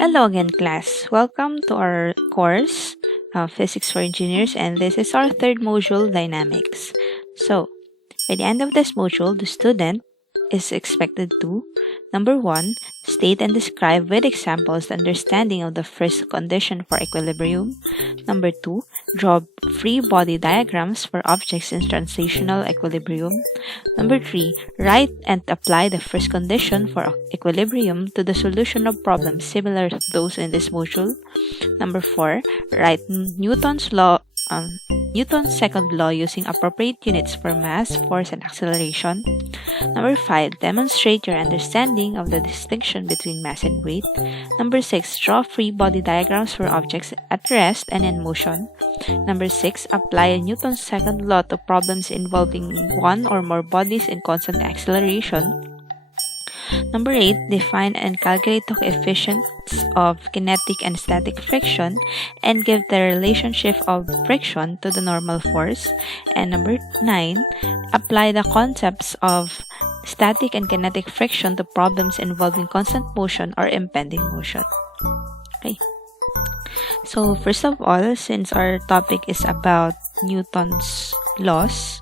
Hello again, class. Welcome to our course, Physics for Engineers, and this is our third module, Dynamics. So, by the end of this module, the student is expected to number 1, state and describe with examples the understanding of the first condition for equilibrium. Number 2, draw free body diagrams for objects in translational equilibrium. Number 3, write and apply the first condition for equilibrium to the solution of problems similar to those in this module. Number 4, write Newton's second law using appropriate units for mass, force, and acceleration. Number 5, demonstrate your understanding of the distinction between mass and weight. Number 6, draw free body diagrams for objects at rest and in motion. Number 6, apply Newton's second law to problems involving one or more bodies in constant acceleration. Number 8, define and calculate the coefficients of kinetic and static friction and give the relationship of friction to the normal force. And number 9, apply the concepts of static and kinetic friction to problems involving constant motion or impending motion. Okay. So first of all, since our topic is about Newton's laws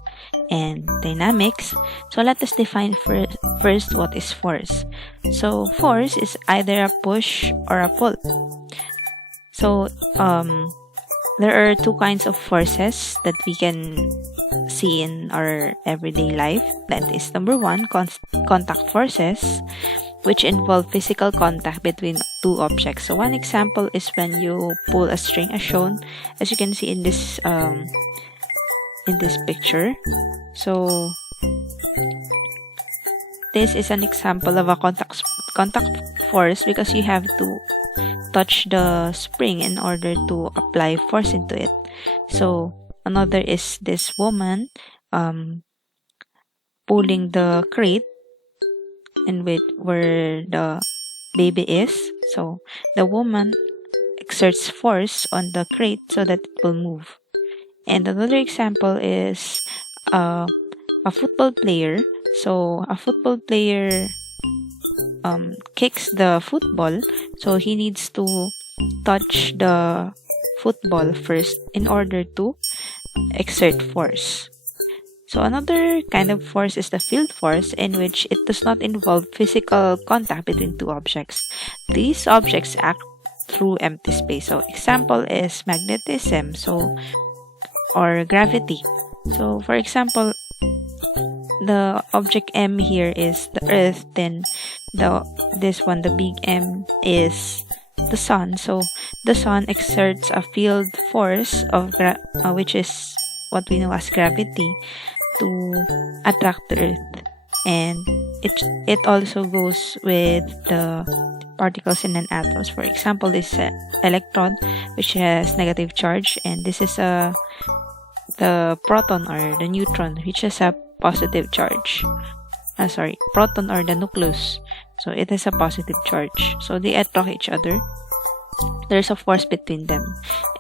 and dynamics, so let us define first what is force. So force is either a push or a pull. So there are two kinds of forces that we can see in our everyday life. That is number 1, contact forces, which involve physical contact between two objects. So one example is when you pull a string as shown, as you can see in this picture. So this is an example of a contact force because you have to touch the spring in order to apply force into it. So another is this woman pulling the crate in where the baby is. So the woman exerts force on the crate so that it will move. And another example is a football player. So a football player kicks the football, so he needs to touch the football first in order to exert force. So another kind of force is the field force, in which it does not involve physical contact between two objects. These objects act through empty space. So example is magnetism, or gravity. So for example, the object M here is the Earth, then the big M is the Sun. So the Sun exerts a field force of which is what we know as gravity, to attract the Earth, and it also goes with the particles in an atom. For example, this electron, which has negative charge, and this is the proton or the neutron, which has a positive charge. Proton or the nucleus, so it has a positive charge. So they attract each other. There's a force between them,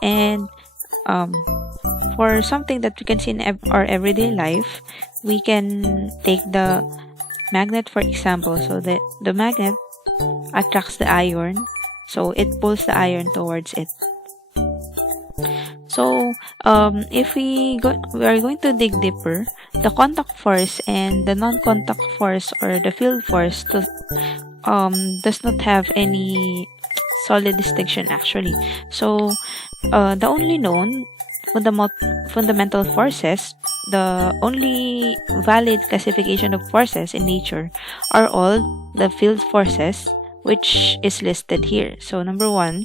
and for something that we can see in our everyday life, we can take the magnet for example. So the magnet attracts the iron, so it pulls the iron towards it. So if we are going to dig deeper, the contact force and the non-contact force or the field force does not have any solid distinction actually. So the only known fundamental forces, the only valid classification of forces in nature, are all the field forces, which is listed here. So number 1,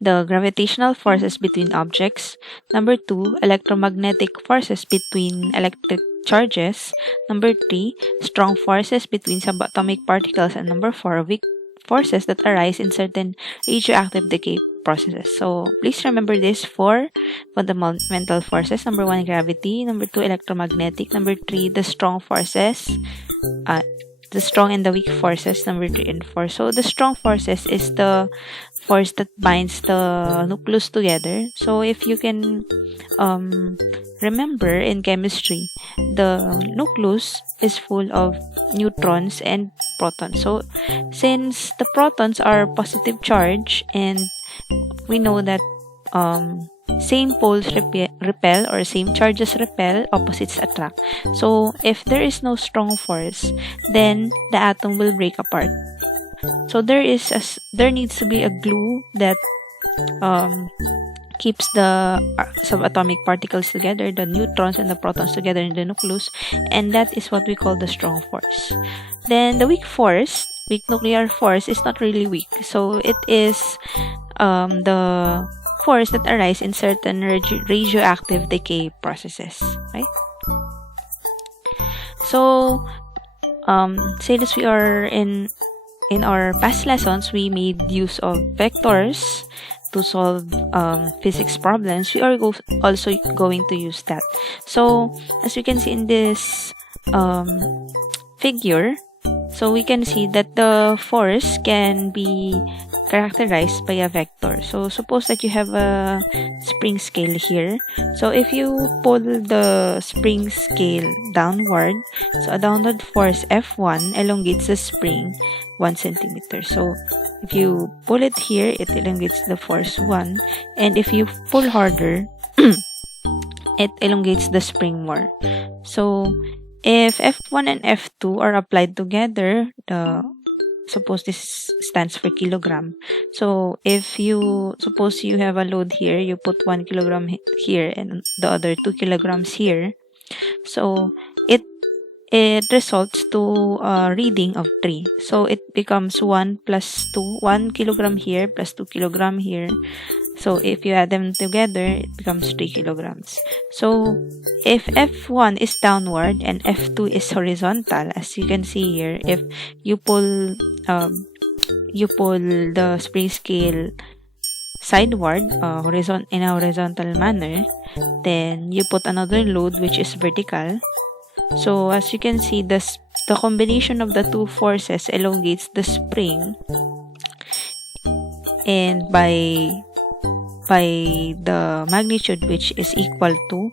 the gravitational forces between objects. Number 2, electromagnetic forces between electric charges. Number 3, strong forces between subatomic particles. And number 4, weak forces that arise in certain radioactive decay processes. So please remember this 4 fundamental forces. Number 1, gravity. Number 2, electromagnetic. Number 3, the strong forces the strong and the weak forces, number 3 and 4. So the strong forces is the force that binds the nucleus together. So if you can remember in chemistry, the nucleus is full of neutrons and protons. So since the protons are positive charge, and we know that same poles repel, or same charges repel, opposites attract. So if there is no strong force, then the atom will break apart. So there needs to be a glue that keeps the subatomic particles together, the neutrons and the protons together in the nucleus, and that is what we call the strong force. Then the weak nuclear force is not really weak. So it is the force that arise in certain radioactive decay processes, right? So since we are in our past lessons, we made use of vectors to solve physics problems. We are also going to use that. So as you can see in this figure, so we can see that the force can be characterized by a vector. So suppose that you have a spring scale here. So if you pull the spring scale downward, so a downward force F1 elongates the spring 1 centimeter. So if you pull it here, it elongates the force 1, and if you pull harder, it elongates the spring more. So if F1 and F2 are applied together, suppose this stands for kilogram. So if you suppose you have a load here, you put 1 kilogram here and the other 2 kilograms here. So it results to a reading of 3. So it becomes 1 plus 2, 1 kilogram here plus 2 kilogram here. So if you add them together, it becomes 3 kilograms. So if F1 is downward and F2 is horizontal, as you can see here, if you pull the spring scale sideward, in a horizontal manner, then you put another load which is vertical. So as you can see, the combination of the two forces elongates the spring, and by the magnitude which is equal to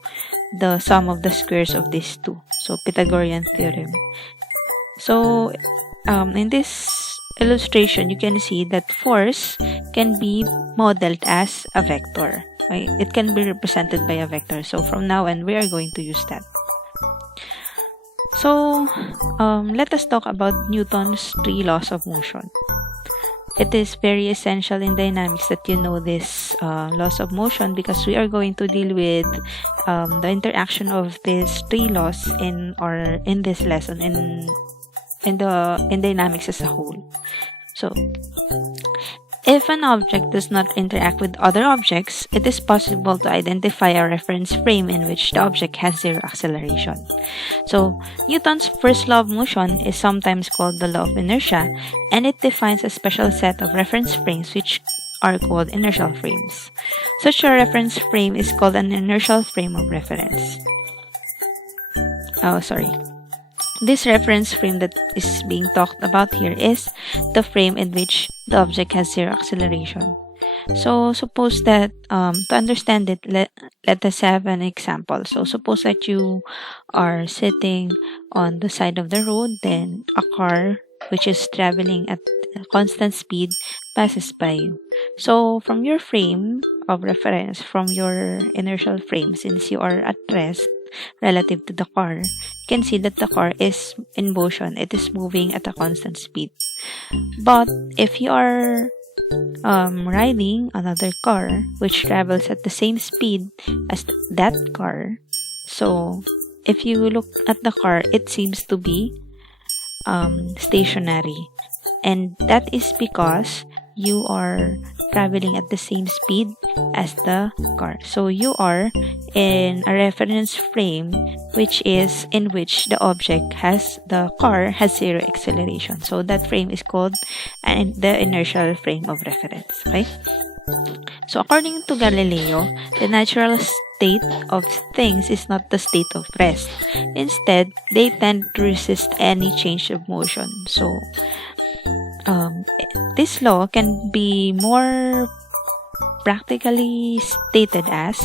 the sum of the squares of these two. So Pythagorean theorem. So in this illustration, you can see that force can be modeled as a vector. Right? It can be represented by a vector. So from now on, we are going to use that. So let us talk about Newton's 3 laws of motion. It is very essential in dynamics that you know this laws of motion, because we are going to deal with the interaction of these 3 laws in this lesson in dynamics as a whole. So if an object does not interact with other objects, it is possible to identify a reference frame in which the object has 0 acceleration. So Newton's first law of motion is sometimes called the law of inertia, and it defines a special set of reference frames which are called inertial frames. Such a reference frame is called an inertial frame of reference. This reference frame that is being talked about here is the frame in which the object has 0 acceleration. So suppose that to understand it, let us have an example. So suppose that you are sitting on the side of the road, then a car which is traveling at a constant speed passes by you. So from your frame of reference, from your inertial frame, since you are at rest relative to the car, you can see that the car is in motion. It is moving at a constant speed. But if you are riding another car which travels at the same speed as that car, so if you look at the car, it seems to be stationary, and that is because you are traveling at the same speed as the car. So you are in a reference frame in which the car has 0 acceleration. So that frame is called the inertial frame of reference. Okay? So according to Galileo, the natural state state of things is not the state of rest. Instead, they tend to resist any change of motion. So, um, this law can be more practically stated as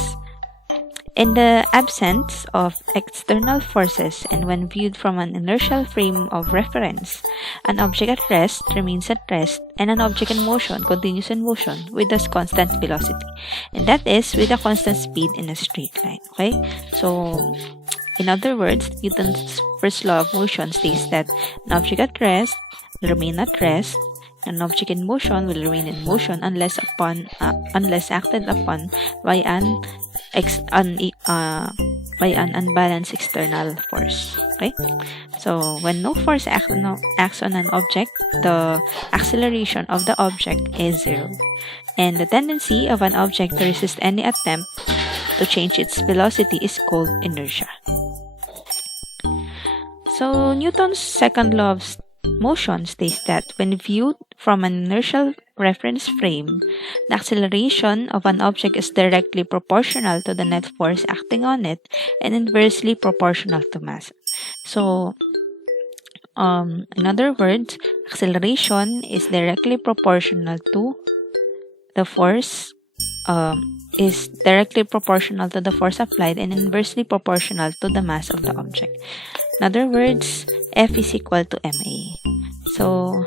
in the absence of external forces and when viewed from an inertial frame of reference, an object at rest remains at rest and an object in motion continues in motion with a constant velocity. And that is with a constant speed in a straight line. Okay? So, in other words, Newton's first law of motion states that an object at rest will remain at rest. An object in motion will remain in motion unless acted upon by an unbalanced external force. Okay, so when no force acts on an object, the acceleration of the object is zero, and the tendency of an object to resist any attempt to change its velocity is called inertia. So Newton's second law of motion states that when viewed from an inertial reference frame, the acceleration of an object is directly proportional to the net force acting on it and inversely proportional to mass. So, in other words, acceleration is directly proportional to the force is directly proportional to the force applied and inversely proportional to the mass of the object. In other words, F is equal to ma. So,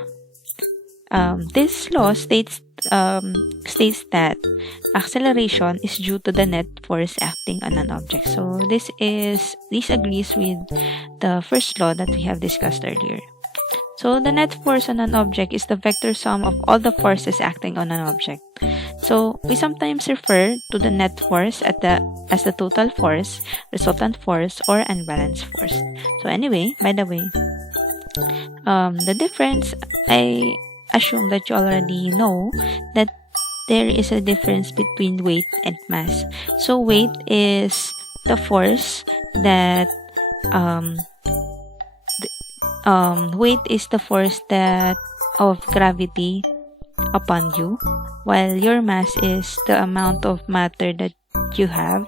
this law states that acceleration is due to the net force acting on an object. So this agrees with the first law that we have discussed earlier. So the net force on an object is the vector sum of all the forces acting on an object. So we sometimes refer to the net force as the total force, resultant force, or unbalanced force. So anyway, by the way, the difference, I assume that you already know that there is a difference between weight and mass. So weight is the force that weight is the force that of gravity upon you, while your mass is the amount of matter that you have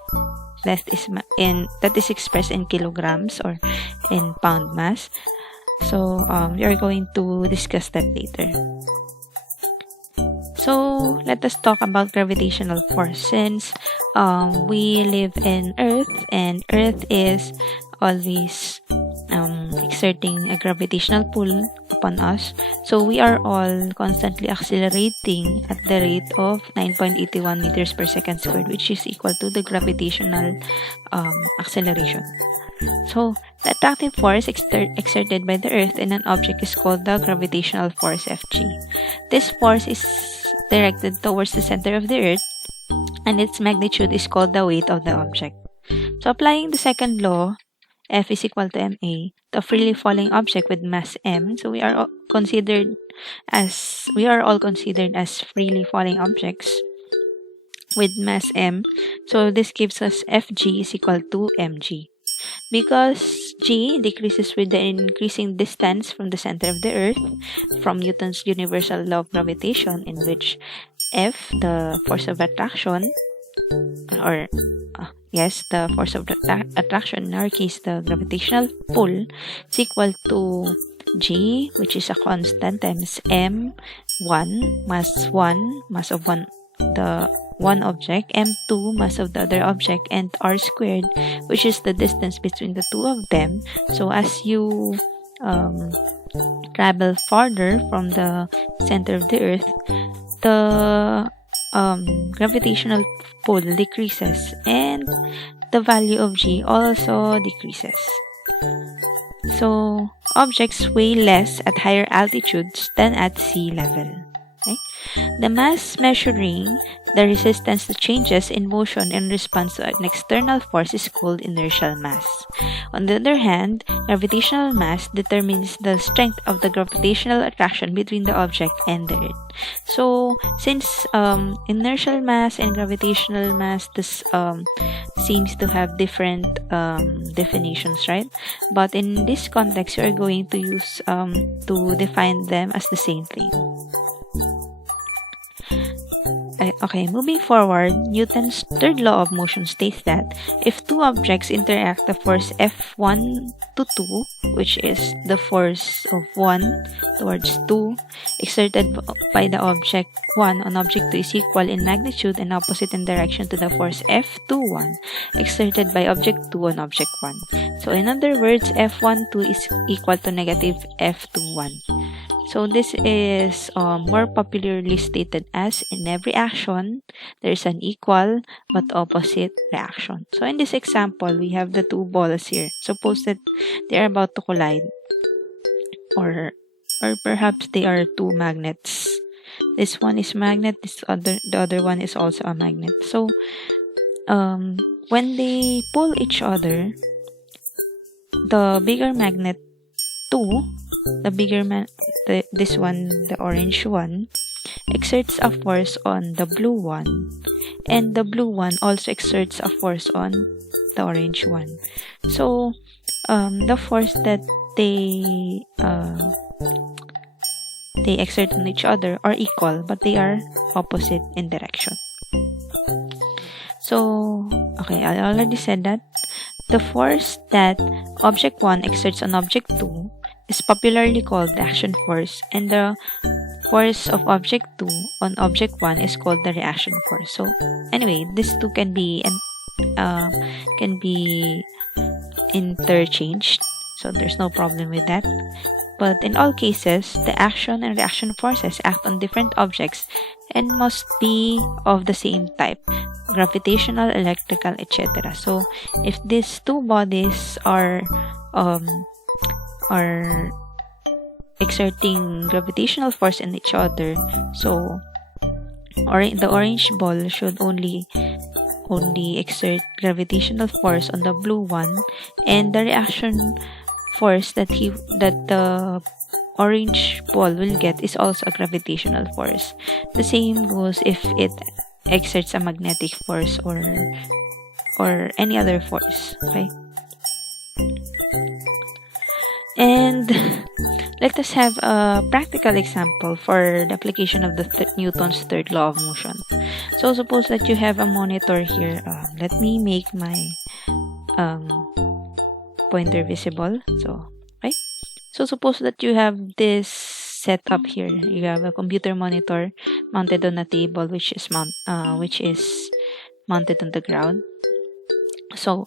that is expressed in kilograms or in pound mass. So we are going to discuss that later. So let us talk about gravitational force. Since we live in Earth and Earth is always exerting a gravitational pull upon us, so we are all constantly accelerating at the rate of 9.81 meters per second squared, which is equal to the gravitational acceleration. So, the attractive force exerted by the Earth in an object is called the gravitational force Fg. This force is directed towards the center of the Earth, and its magnitude is called the weight of the object. So, applying the second law, F is equal to ma, to a freely falling object with mass m. So, we are all considered as freely falling objects with mass m. So, this gives us Fg is equal to mg. Because g decreases with the increasing distance from the center of the Earth, from Newton's universal law of gravitation, in which F, the force of attraction, the force of attraction, in our case, the gravitational pull, is equal to g, which is a constant, times m1, mass of one object, m2, mass of the other object, and r squared, which is the distance between the two of them. So as you travel farther from the center of the Earth, the gravitational pull decreases and the value of g also decreases. So objects weigh less at higher altitudes than at sea level. Okay? The mass measuring the resistance to changes in motion in response to an external force is called inertial mass. On the other hand, gravitational mass determines the strength of the gravitational attraction between the object and the Earth. So, since inertial mass and gravitational mass seems to have different definitions, right? But in this context, we are going to use to define them as the same thing. Okay, moving forward, Newton's third law of motion states that if two objects interact, the force F1 to 2, which is the force of 1 towards 2, exerted by the object 1 on object 2 is equal in magnitude and opposite in direction to the force F21 exerted by object 2 on object 1. So in other words, F12 is equal to negative F21. So this is more popularly stated as in every action, there's an equal but opposite reaction. So in this example, we have the two balls here. Suppose that they are about to collide, or perhaps they are two magnets. This one is magnet, the other one is also a magnet. So when they pull each other, the bigger magnet 2, this one, the orange one, exerts a force on the blue one, and the blue one also exerts a force on the orange one. So the force that they exert on each other are equal, but they are opposite in direction. So okay, I already said that the force that object 1 exerts on object 2 is popularly called the action force, and the force of object 2 on object 1 is called the reaction force. So anyway, these two can be interchanged, so there's no problem with that. But in all cases, the action and reaction forces act on different objects and must be of the same type: gravitational, electrical, etc. So if these two bodies are exerting gravitational force in each other, so the orange ball should only exert gravitational force on the blue one, and the reaction force that the orange ball will get is also a gravitational force. The same goes if it exerts a magnetic force or any other force. Okay, and let us have a practical example for the application of the Newton's third law of motion. So suppose that you have a monitor here. Let me make my pointer visible. So okay, so suppose that you have this setup here. You have a computer monitor mounted on a table which is mounted on the ground. So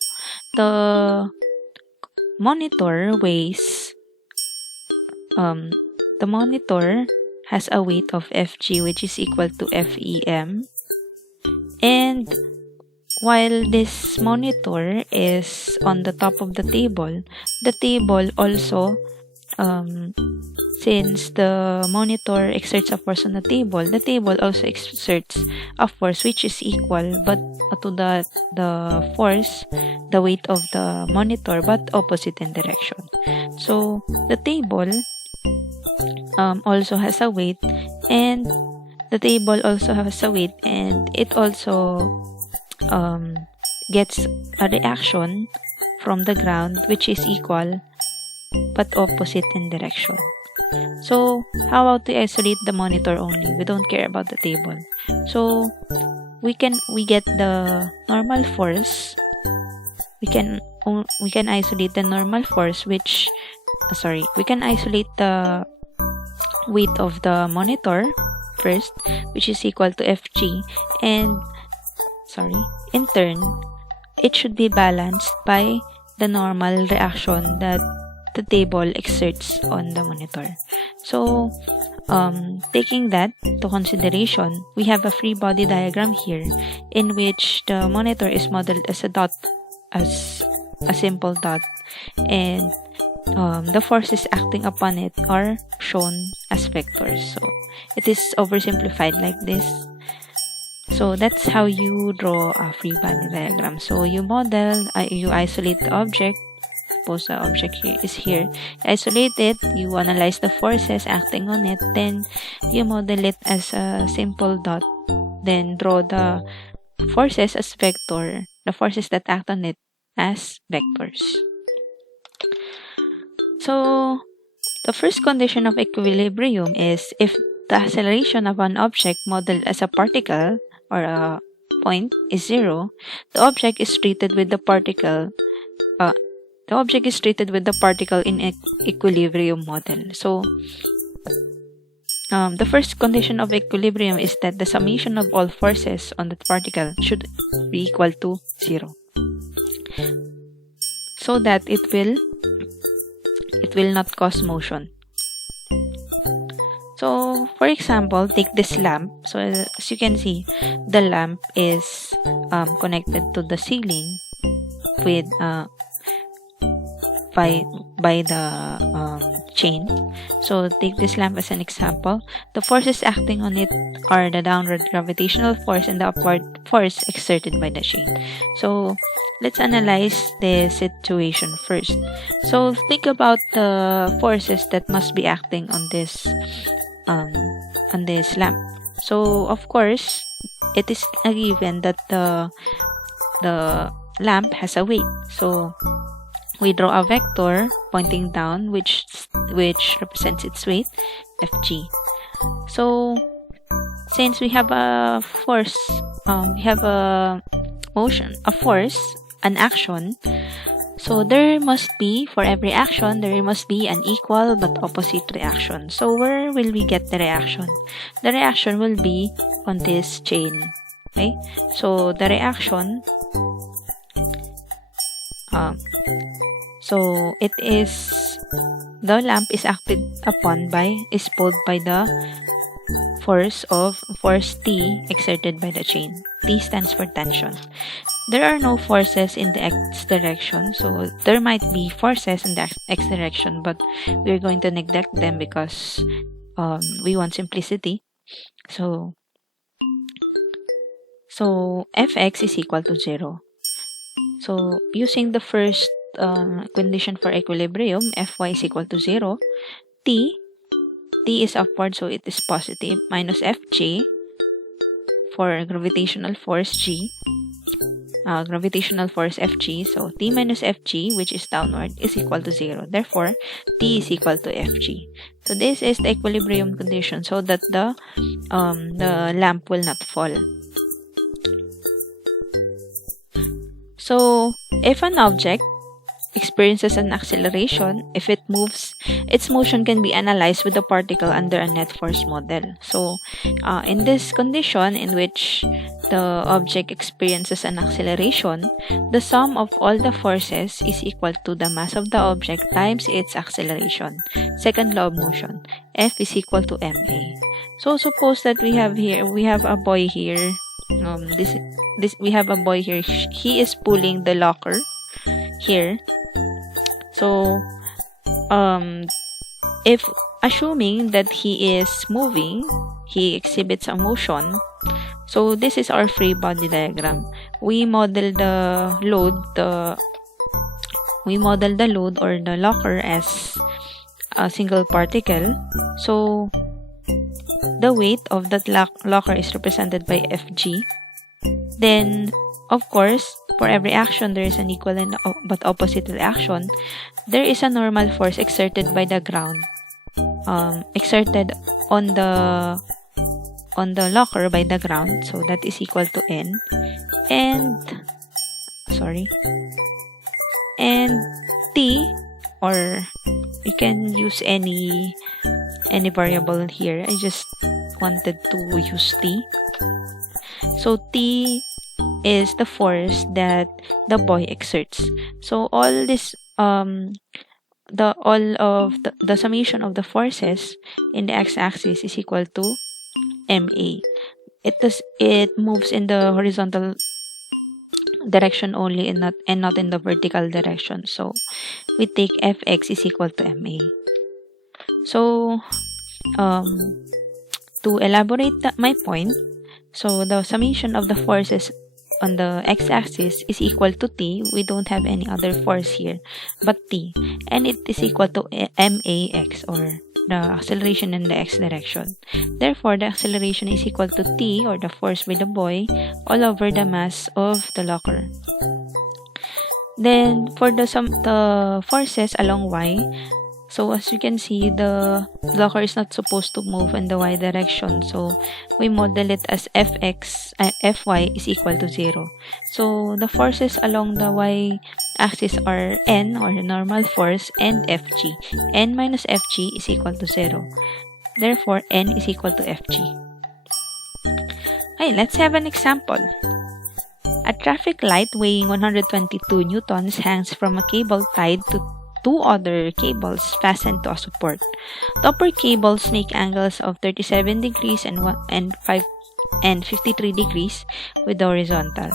the monitor weighs the monitor has a weight of Fg, which is equal to Fem, and while this monitor is on the top of the table also, since the monitor exerts a force on the table also exerts a force which is equal but to the force, the weight of the monitor, but opposite in direction. So the table also has a weight, and the table also has a weight, and it also gets a reaction from the ground which is equal but opposite in direction. So how about we isolate the monitor only? We don't care about the table. So we get the normal force. We can isolate the normal force, which we can isolate the weight of the monitor first, which is equal to Fg, and in turn it should be balanced by the normal reaction that the table exerts on the monitor. So taking that to consideration, we have a free body diagram here in which the monitor is modeled as a simple dot, and the forces acting upon it are shown as vectors. So it is oversimplified like this. So that's how you draw a free body diagram. So you you isolate the object. Suppose the object is here. Isolate it, you analyze the forces acting on it, then you model it as a simple dot. Then draw the forces as vector, the forces that act on it as vectors. So the first condition of equilibrium is if the acceleration of an object modeled as a particle or a point is 0, the object is treated with the particle. The object is treated with the particle in equilibrium model. So, the first condition of equilibrium is that the summation of all forces on that particle should be equal to 0, so that it will not cause motion. So, for example, take this lamp. So, as you can see, the lamp is connected to the ceiling with by the chain. So, take this lamp as an example. The forces acting on it are the downward gravitational force and the upward force exerted by the chain. So, let's analyze the situation first. So, think about the forces that must be acting on this lamp. So, of course, it is a given that the lamp has a weight. So, we draw a vector pointing down, which represents its weight, Fg. So, since we have a force, we have a motion, a force, an action. So there must be, for every action, there must be an equal but opposite reaction. So where will we get the reaction? The reaction will be on this chain. Okay? So the reaction, so it is, the lamp is acted upon by, is pulled by the force T exerted by the chain. T stands for tension. There are no forces in the x direction, so there might be forces in the x direction, but we're going to neglect them because we want simplicity. So Fx is equal to 0. So using the first condition for equilibrium, Fy is equal to 0. T is upward, so it is positive, minus Fj for gravitational force G. Gravitational force Fg, so T minus Fg, which is downward, is equal to 0. Therefore, T is equal to Fg. So this is the equilibrium condition, so that the lamp will not fall. So if an object experiences an acceleration, if it moves, its motion can be analyzed with the particle under a net force model. So in this condition in which the object experiences an acceleration, the sum of all the forces is equal to the mass of the object times its acceleration. Second law of motion, F is equal to ma. So suppose that we have a boy here. We have a boy here. He is pulling the locker here. So, if assuming that he is moving, he exhibits a motion. So this is our free body diagram. We model the load, or the locker as a single particle. So the weight of that locker is represented by Fg. Then, of course, for every action, there is an equal but opposite reaction. There is a normal force exerted by the ground, exerted on the locker by the ground. So that is equal to N. And T, or you can use any variable here. I just wanted to use T. So T is the force that the boy exerts. So all this the summation of the forces in the x-axis is equal to ma. It moves in the horizontal direction only and not in the vertical direction. So we take Fx is equal to ma. So to elaborate my point, so the summation of the forces on the x-axis is equal to T. We don't have any other force here but T, and it is equal to max, or the acceleration in the x direction. Therefore, the acceleration is equal to T, or the force by the boy, all over the mass of the locker. Then for the forces along y, So as you can see, the blocker is not supposed to move in the y direction. So we model it as Fy is equal to 0. So the forces along the y axis are N, or the normal force, and Fg. N minus Fg is equal to 0. Therefore, N is equal to Fg. Okay, let's have an example. A traffic light weighing 122 newtons hangs from a cable tied to two other cables fastened to a support. The upper cables make angles of 37 degrees and 53 degrees with the horizontal.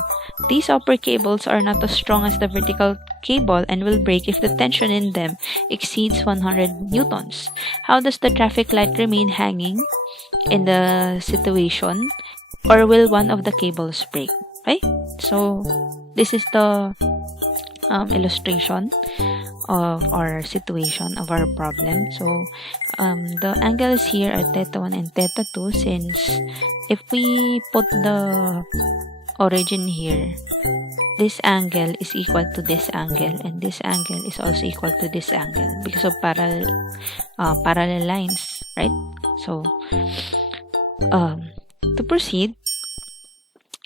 These upper cables are not as strong as the vertical cable and will break if the tension in them exceeds 100 newtons. How does the traffic light remain hanging in the situation, or will one of the cables break? Okay, so this is the illustration of our situation, of our problem. So the angles here are theta 1 and theta 2, since if we put the origin here, this angle is equal to this angle, and this angle is also equal to this angle because of parallel lines, right? So to proceed,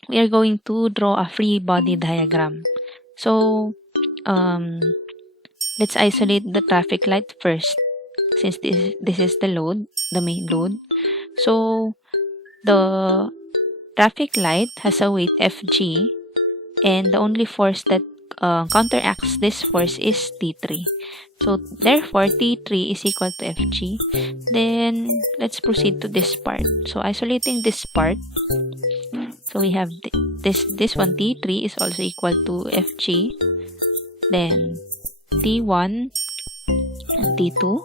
we are going to draw a free body diagram. So let's isolate the traffic light first, since this is the load, the main load. So the traffic light has a weight Fg, and the only force that counteracts this force is T3. So therefore, T3 is equal to Fg. Then let's proceed to this part. So isolating this part, so we have this one, T3 is also equal to Fg. Then T1 and T2.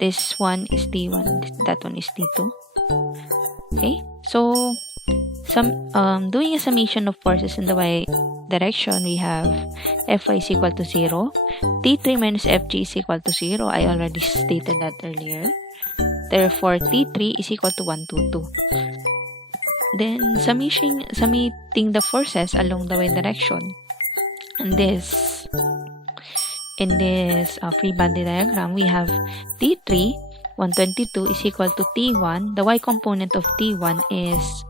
This one is T1, that one is T2. Okay, so doing a summation of forces in the y direction, we have Fy is equal to 0. T3 minus Fg is equal to 0. I already stated that earlier. Therefore, T3 is equal to 1, 2, 2. Then summating the forces along the y direction in this free body diagram, we have T3 122 is equal to T1. The y component of T1 is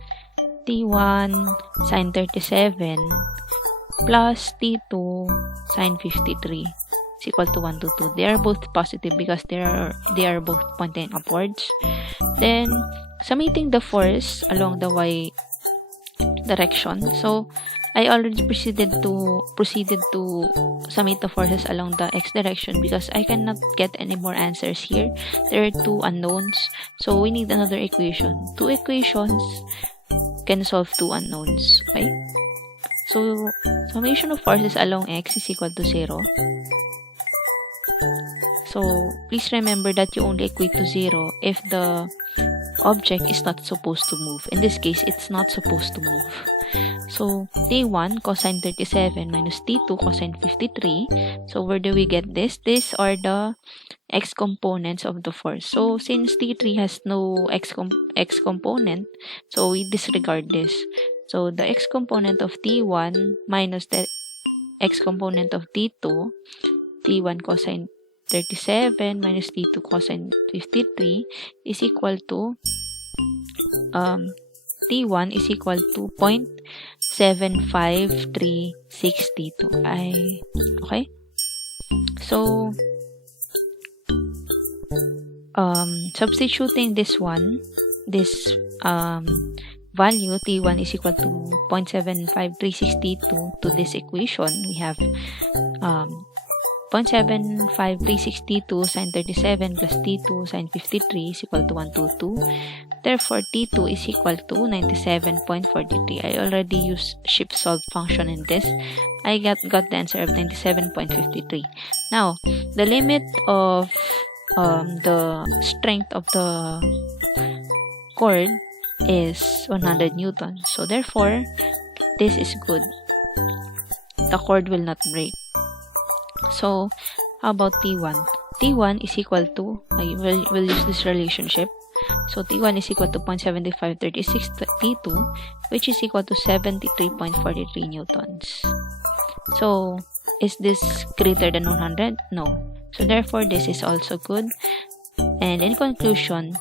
T1 sine 37 plus T2 sine 53 is equal to 1 to 2. They are both positive because they are both pointing upwards. Then summating the force along the y direction. So I already proceeded to summate the forces along the x direction because I cannot get any more answers here. There are two unknowns, so we need another equation. Two equations can solve two unknowns. Okay, so summation of forces along x is equal to 0. So please remember that you only equate to 0 if the object is not supposed to move. In this case, it's not supposed to move. So T1 cosine 37 minus T2 cosine 53. So where do we get this? These are the x components of the force. So since T3 has no x component, so we disregard this. So the x component of T1 minus the x component of T2, T1 cosine 37 minus T2 cosine 53 is equal to T1 is equal to 0.75362. Okay, so substituting this value T1 is equal to 0.75362 to this equation, we have 0.75362 sine 37 plus T2 sine 53 is equal to 122. Therefore, T2 is equal to 97.43. I already used shift solve function in this. I got the answer of 97.53. Now, the limit of the strength of the cord is 100 newtons. So therefore, this is good. The cord will not break. So how about T1? T1 is equal to, we'll use this relationship. So T1 is equal to 0.7536 T2, which is equal to 73.43 newtons. So Is this greater than 100? No. So therefore, this is also good. And in conclusion,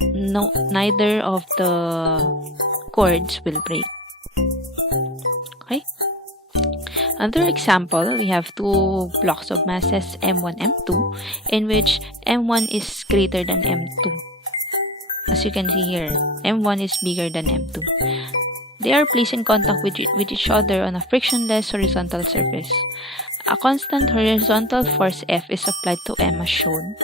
no, neither of the chords will break. Okay. Another example, we have two blocks of masses M1, M2, in which M1 is greater than M2. As you can see here, M1 is bigger than M2. They are placed in contact with each other on a frictionless horizontal surface. A constant horizontal force F is applied to M as shown.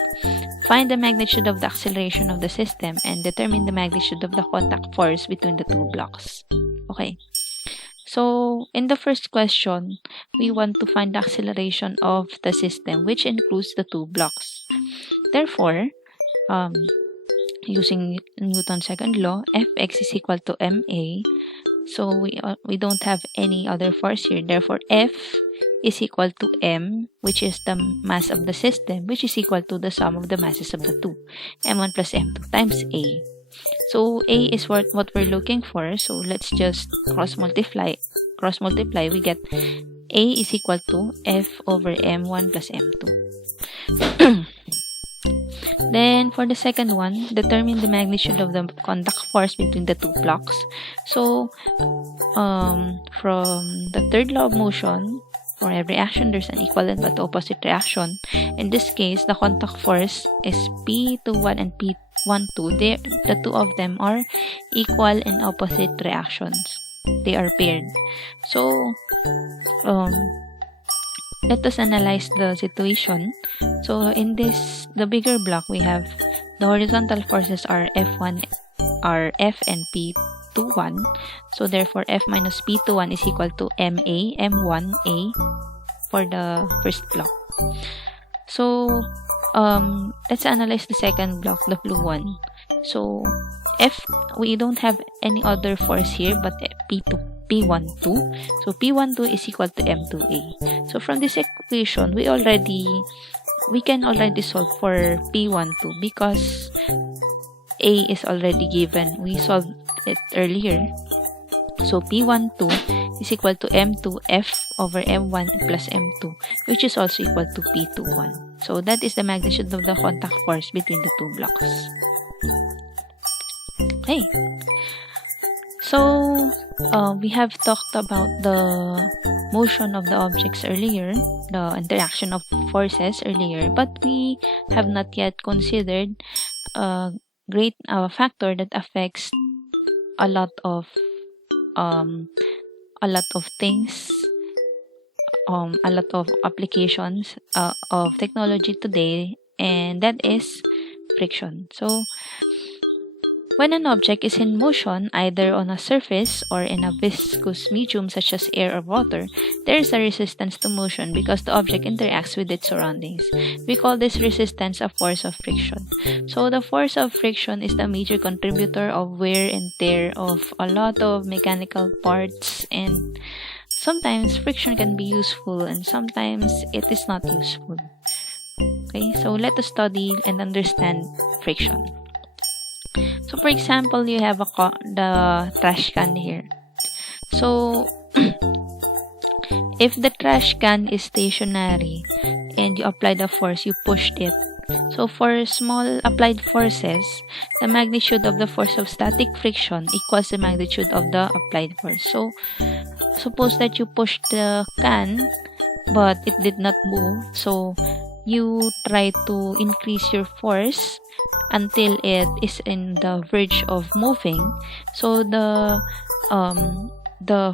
Find the magnitude of the acceleration of the system and determine the magnitude of the contact force between the two blocks. Okay. So, in the first question, we want to find the acceleration of the system, which includes the two blocks. Therefore, using Newton's second law, Fx is equal to ma. So, we don't have any other force here. Therefore, F is equal to m, which is the mass of the system, which is equal to the sum of the masses of the two, m1 plus m2 times a. So a is what we're looking for. So let's just cross multiply. We get a is equal to f over m1 plus m2. Then for the second one, determine the magnitude of the contact force between the two blocks. So from the third law of motion, for every action there's an equivalent but opposite reaction. In this case, the contact force is P21 and P12. The two of them are equal and opposite reactions. They are paired. So let us analyze the situation. So in the bigger block, we have the horizontal forces are F and P21. So therefore, F minus P21 is equal to MA, M1A for the first block. So let's analyze the second block, the blue one. So we don't have any other force here but P12. So P12 is equal to M2A. So from this equation, we can already solve for P12 because A is already given. We solved it earlier. So P12 is equal to M2F over M1 plus M2, which is also equal to P21. So that is the magnitude of the contact force between the two blocks. Okay. So we have talked about the motion of the objects earlier, the interaction of forces earlier, but we have not yet considered a great factor that affects a lot of things, a lot of applications of technology today, and that is friction. So when an object is in motion, either on a surface or in a viscous medium such as air or water, there is a resistance to motion because the object interacts with its surroundings. We call this resistance a force of friction. So the force of friction is the major contributor of wear and tear of a lot of mechanical parts, and sometimes friction can be useful and sometimes it is not useful. Okay, so let us study and understand friction. So for example, you have the trash can here. So if the trash can is stationary and you apply the force, you pushed it. So for small applied forces, the magnitude of the force of static friction equals the magnitude of the applied force. So suppose that you pushed the can but it did not move. So you try to increase your force until it is in the verge of moving. So the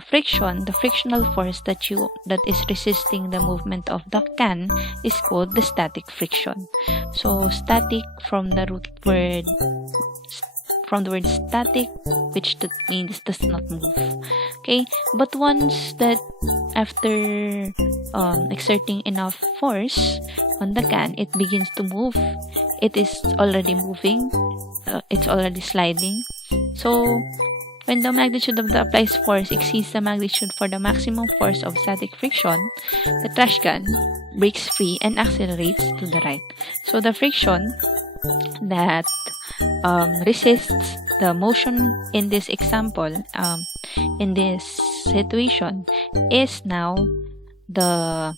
frictional force that is resisting the movement of the can is called the static friction. So static from the word static, which that means does not move. Okay, but once that after exerting enough force on the can, it begins to move. It is already moving. It's already sliding. So when the magnitude of the applied force exceeds the magnitude for the maximum force of static friction, the trash can breaks free and accelerates to the right. So the friction that resists the motion in this example, in this situation, is now the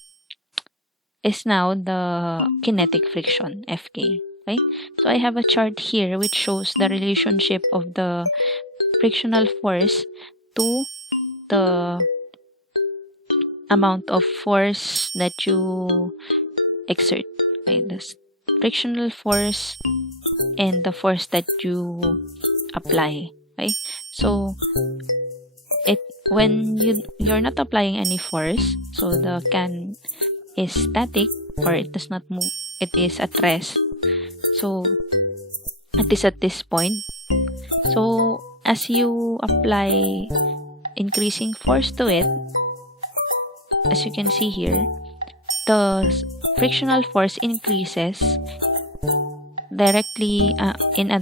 kinetic friction, Fk. Okay, so I have a chart here which shows the relationship of the frictional force to the amount of force that you exert. Okay, the frictional force and the force that you apply. Okay, so it when you're not applying any force, so the can is static, or it does not move, it is at rest. So it is at this point. So as you apply increasing force to it, as you can see here, the frictional force increases directly in a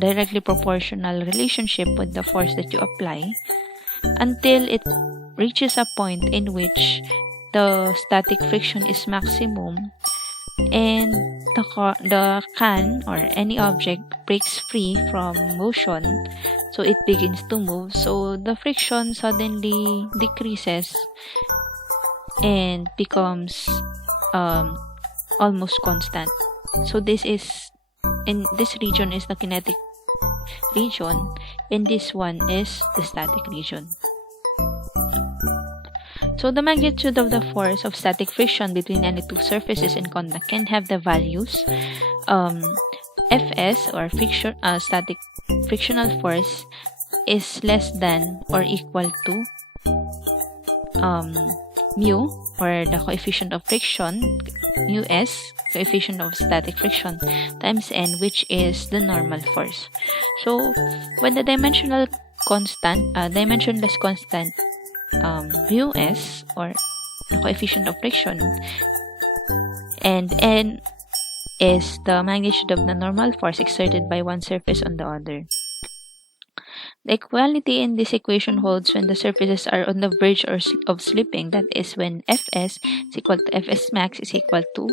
directly proportional relationship with the force that you apply, until it reaches a point in which the static friction is maximum and the can or any object breaks free from motion, so it begins to move. So the friction suddenly decreases and becomes almost constant. So this region is the kinetic region, and this one is the static region. So the magnitude of the force of static friction between any two surfaces in contact can have the values Fs, or static frictional force, is less than or equal to mu, or the coefficient of friction, mus, coefficient of static friction, times n, which is the normal force. So when the dimensionless constant mus, or the coefficient of friction, and n is the magnitude of the normal force exerted by one surface on the other. The equality in this equation holds when the surfaces are on the verge of slipping, that is when Fs is equal to Fs max is equal to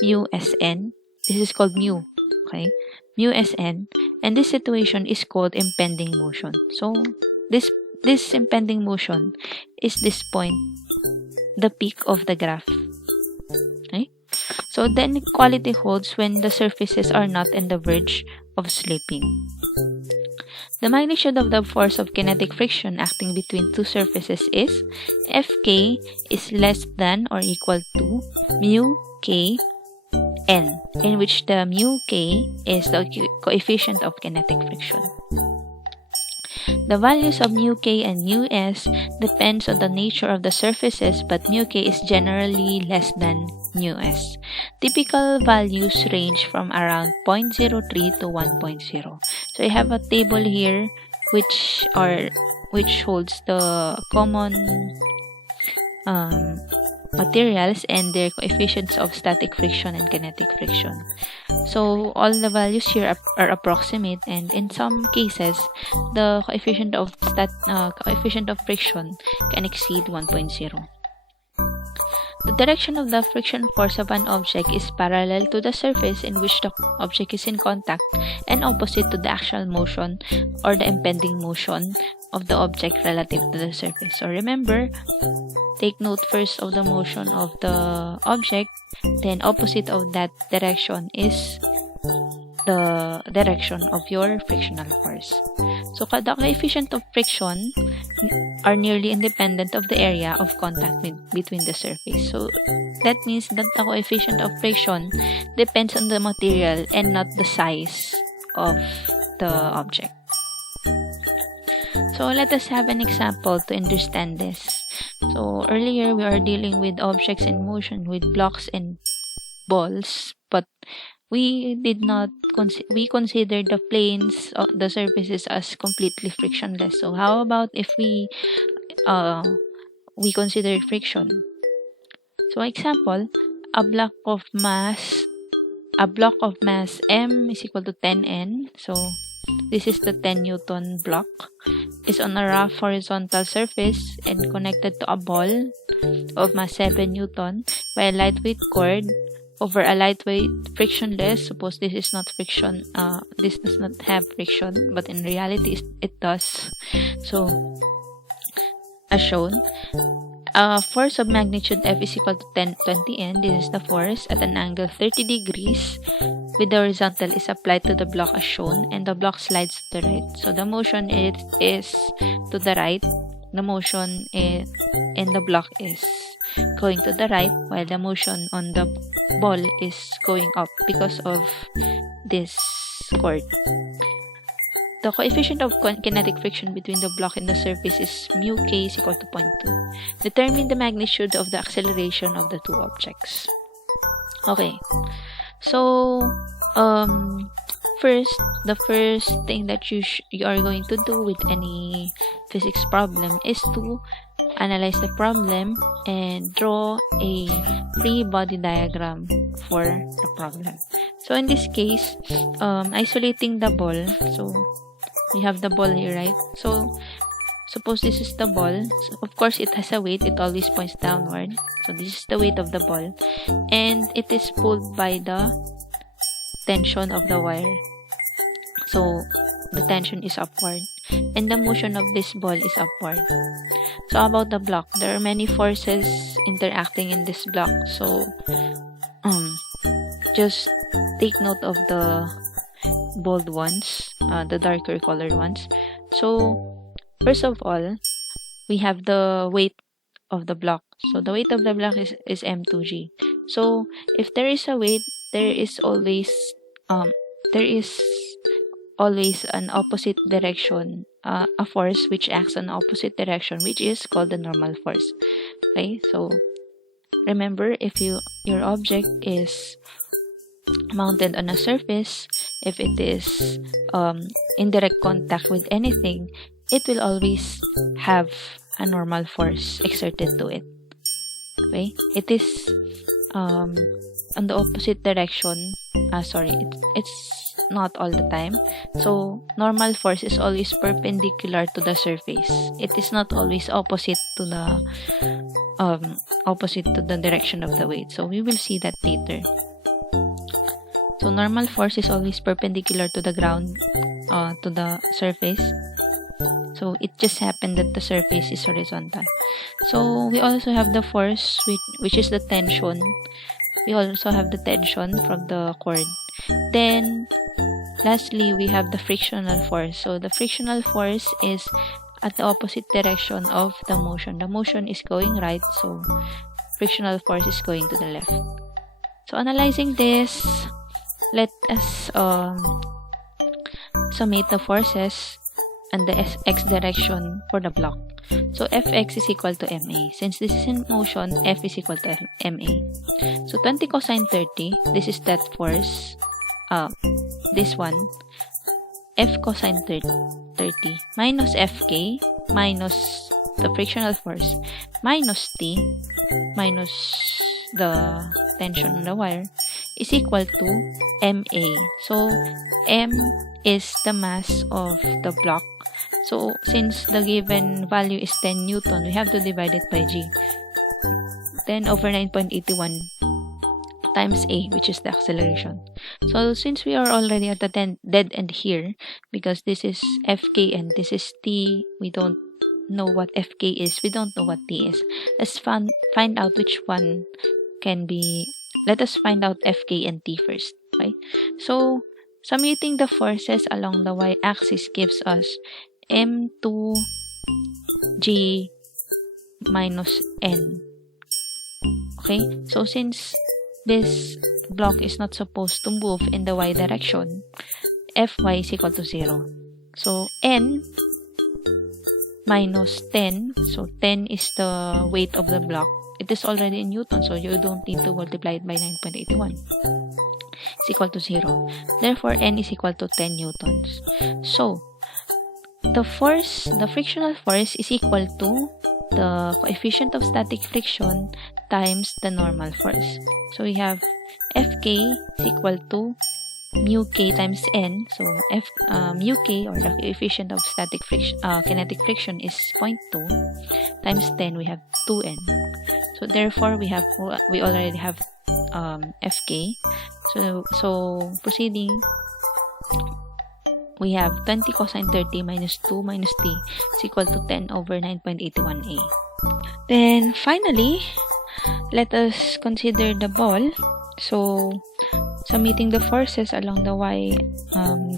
mu Sn. This is called mu, okay? Mu Sn, and this situation is called impending motion. So this impending motion is this point, the peak of the graph. Okay? So the inequality holds when the surfaces are not on the verge of slipping. The magnitude of the force of kinetic friction acting between two surfaces is Fk is less than or equal to mu k n, in which the mu k is the coefficient of kinetic friction. The values of mu k and mu s depends on the nature of the surfaces, but mu k is generally less than mu s. Typical values range from around 0.03 to 1.0. So I have a table here which holds the common materials and their coefficients of static friction and kinetic friction. So all the values here are approximate, and in some cases the coefficient of friction can exceed 1.0. The direction of the friction force of an object is parallel to the surface in which the object is in contact and opposite to the actual motion or the impending motion of the object relative to the surface. So remember, take note first of the motion of the object, then opposite of that direction is the direction of your frictional force. So the coefficient of friction are nearly independent of the area of contact between the surface. So that means that the coefficient of friction depends on the material and not the size of the object. So let us have an example to understand this. So earlier we are dealing with objects in motion, with blocks and balls, but we considered the planes, the surfaces, as completely frictionless. So how about if we considered friction? So example, a block of mass m is equal to 10n. So this is the 10 Newton block, is on a rough horizontal surface and connected to a ball of mass 7 Newton by a lightweight cord over a lightweight frictionless. Suppose this is not friction, this does not have friction, but in reality it does. So as shown, Force of magnitude F is equal to 10 20 N. This is the force at an angle 30 degrees with the horizontal is applied to the block as shown, and the block slides to the right. So the motion is to the right. The motion in the block is going to the right, while the motion on the ball is going up because of this cord. The coefficient of kinetic friction between the block and the surface is mu k is equal to 0.2. Determine the magnitude of the acceleration of the two objects. Okay, so the first thing that you are going to do with any physics problem is to analyze the problem and draw a free body diagram for the problem. So in this case, isolating the ball. So we have the ball here, right? So suppose this is the ball. So of course, it has a weight. It always points downward. So this is the weight of the ball, and it is pulled by the tension of the wire. So the tension is upward, and the motion of this ball is upward. So about the block, there are many forces interacting in this block. So just take note of the bold ones, the darker colored ones. So first of all, we have the weight of the block. So the weight of the block is m2g. So if there is a weight, there is always an opposite direction, a force which acts in opposite direction, which is called the normal force. Okay, so remember, if your object is mounted on a surface, if it is in direct contact with anything, it will always have a normal force exerted to it. Okay, it is on the opposite direction. It's not all the time. So normal force is always perpendicular to the surface. It is not always opposite to the direction of the weight. So we will see that later. So normal force is always perpendicular to the ground, to the surface. So it just happened that the surface is horizontal. So we also have the force, which is the tension. We also have the tension from the cord. Then lastly, we have the frictional force. So the frictional force is at the opposite direction of the motion. The motion is going right, so frictional force is going to the left. So analyzing this, let us summate the forces and the x direction for the block. So Fx is equal to ma. Since this is in motion, F is equal to ma. So 20 cosine 30, this is that force. This one, F cosine 30 minus Fk minus the frictional force minus T minus the tension on the wire is equal to ma. So m is the mass of the block. So since the given value is 10 Newton, we have to divide it by G. 10 over 9.81 times A, which is the acceleration. So since we are already at the dead end here, because this is Fk and this is T, we don't know what Fk is, we don't know what T is. Let's find out which one can be. Let us find out Fk and T first. Right? So summating the forces along the y-axis gives us m2g minus n. Okay, so since this block is not supposed to move in the y direction, Fy is equal to 0. So n minus 10, so 10 is the weight of the block. It is already in Newton, so you don't need to multiply it by 9.81. It's equal to 0. Therefore, n is equal to 10 newtons. So the frictional force is equal to the coefficient of static friction times the normal force. So we have Fk is equal to mu k times n. So mu k, or the coefficient of static friction, kinetic friction, is 0.2 times 10. We have 2n. So therefore we already have Fk. So proceeding, we have 20 cosine 30 minus 2 minus t is equal to 10 over 9.81a. Then finally, let us consider the ball. So, submitting the forces along the y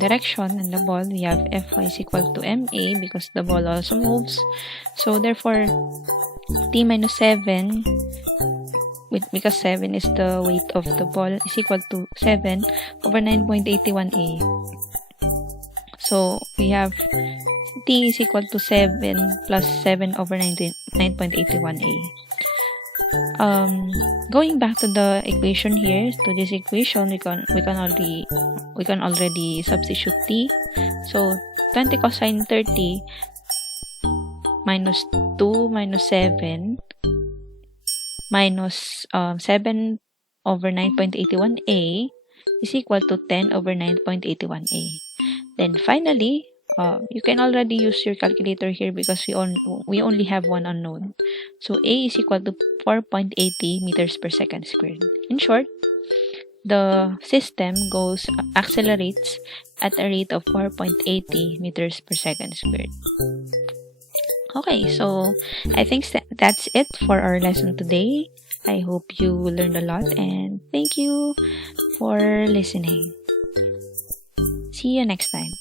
direction in the ball, we have Fy is equal to ma because the ball also moves. So, therefore, t minus 7, because 7 is the weight of the ball, is equal to 7 over 9.81a. So, we have t is equal to 7 plus 7 over 9.81a. Going back to the equation here, to this equation, we can already substitute t. So 20 cosine 30 minus 2 minus 7 minus 7 over 9.81a is equal to 10 over 9.81a. Then finally, you can already use your calculator here because we only have one unknown. So a is equal to 4.80 meters per second squared. In short, the system accelerates at a rate of 4.80 meters per second squared. Okay, so I think that's it for our lesson today. I hope you learned a lot, and thank you for listening. See you next time.